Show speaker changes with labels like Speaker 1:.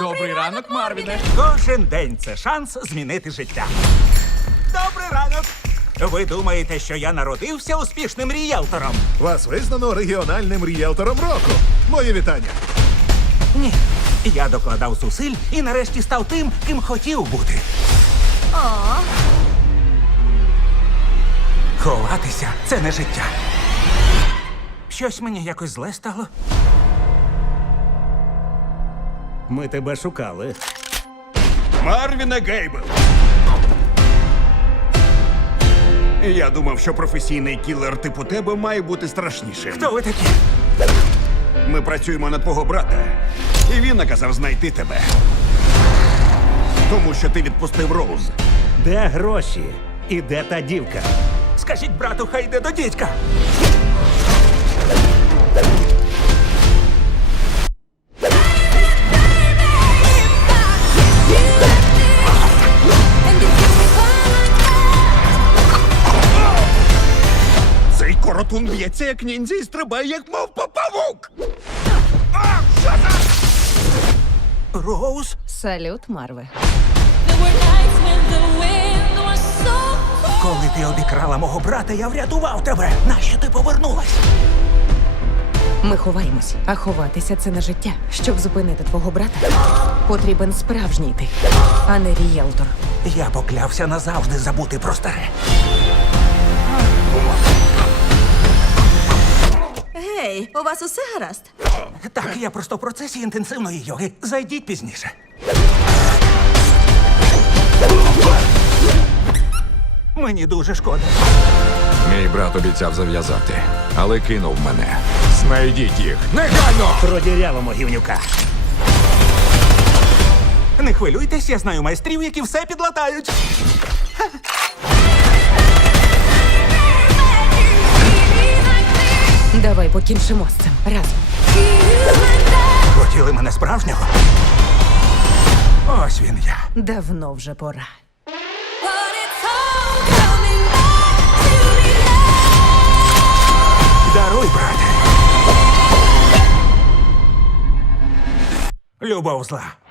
Speaker 1: Добрий ранок, Марвіне.
Speaker 2: Кожен день це шанс змінити життя.
Speaker 3: Добрий ранок!
Speaker 2: Ви думаєте, що я народився успішним ріелтором?
Speaker 4: Вас визнано регіональним ріелтором року. Моє вітання.
Speaker 2: Ні. Я докладав зусиль і нарешті став тим, ким хотів бути. О. Ховатися це не життя. Щось мені якось зле стало.
Speaker 5: Ми тебе шукали.
Speaker 4: Марвіна Гейбл. Я думав, що професійний кілер типу тебе має бути страшнішим. Хто ви такі? Ми працюємо на твого брата, і він наказав знайти тебе. Тому що ти відпустив Роуз.
Speaker 5: Де гроші? І де та дівка?
Speaker 2: Скажіть брату, хай йде до дідька.
Speaker 4: Коротун б'ється, як ніндзя і стрибає, як мав павук! А, що
Speaker 2: за... Роуз?
Speaker 6: Салют, Марве.
Speaker 2: Коли ти обікрала мого брата, я врятував тебе. Нащо ти повернулась?
Speaker 6: Ми ховаємось, а ховатися це на життя. Щоб зупинити твого брата, потрібен справжній ти, а не рієлтор.
Speaker 2: Я поклявся назавжди забути про старе
Speaker 7: у вас усе гаразд?
Speaker 2: Так, я просто в процесі інтенсивної йоги. Зайдіть пізніше. Мені дуже шкода.
Speaker 4: Мій брат обіцяв зав'язати, але кинув мене. Знайдіть їх. Негайно!
Speaker 2: Продірявимо гівнюка. Не хвилюйтесь, я знаю майстрів, які все підлатають.
Speaker 6: покінчимо з цим разом.
Speaker 2: Хотіли мене справжнього? Ось він я.
Speaker 6: Давно вже пора.
Speaker 2: Даруй, брате. Любов зла.